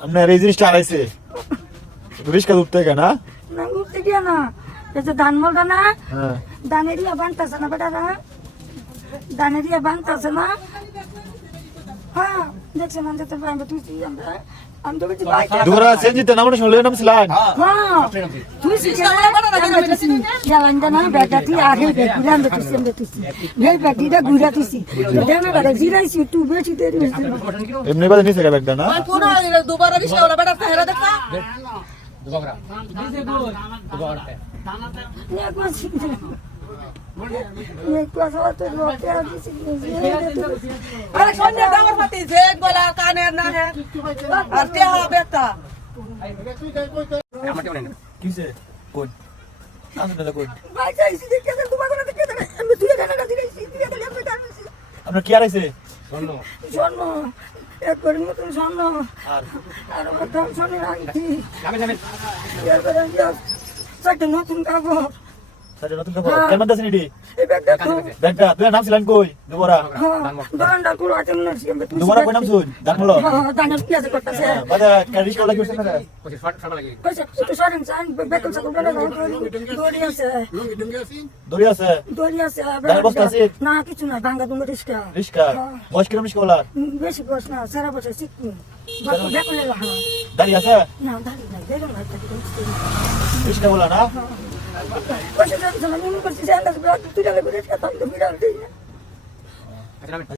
আপনার এই জিনিসটা হারাইছে রিস্কা উঠতে গিয়ে না না উঠতে গিয়ে না এই যে ধান মলটা না হ্যাঁ দানেরিয়া বানতেছে না বেটারা দানেরিয়া বানতেছে না হ্যাঁ দেখছেন আমি তো আমরা তুই আমরা আমি তো কিছু বাইক দুরা সেঞ্জিতে নামটা শুনলে নামছিলেন হ্যাঁ তুই শিখে না বেটাটি আগে ঘুরে আমরা তুই এই বেটিটা ঘুরে তুই দেমে বেটা জিরাইছি তুই বেশি দেরি হয়েছে এমনি বাদে নিছে গা ব্যাগটা না পুরো দুবার রিস্কা ওলা বেটা হেরা দেখা দুবারা আরে সন্ধ্যা ডাঙর পাতি জেগ বলা কানের না হে আর তে হবে একটা কিসে কোন আমি দাদা কোন ভাই যাইছি দেখে তোমার কোন দেখে আমি তুই গানা দিয়েছি তুই গানা আমি দাঁড়িয়েছি আপনার কি হারাইছে শোনো একবার মতন শোনো আর আর ওটা শোনে আইছি এবারে সাথে নতুন কাগজ সাথে নতুন খবর কেমন আছেন এডি এই ব্যাগটা তো ব্যাগটা তুই নামছিলেন কই দুবরা দোকানদার পুরো আছে না সিএম তুই দুবরা কই নামছুন দানমলো দানের কি আছে করতেছে বাদা কারিশ কলা কি হইছে না কইছে তুই সরেন সাইন ব্যাগটা সব বলে দড়ি আছে দড়ি আছে দড়ি আছে দানের বস্তা আছে না কিছু না ভাঙা তুমি রিস্কা রিস্কা বয়স কিরম রিস্কা বলা বেশি বস না সারা বছর শিখু দেখো দাঁড়িয়ে আছে না দাঁড়িয়ে না দেখো না রিস্কা বলা না কইছে আমি করছি যে আন্দাজ তুই গেলে রিস্কা তো বিড়াল দিই না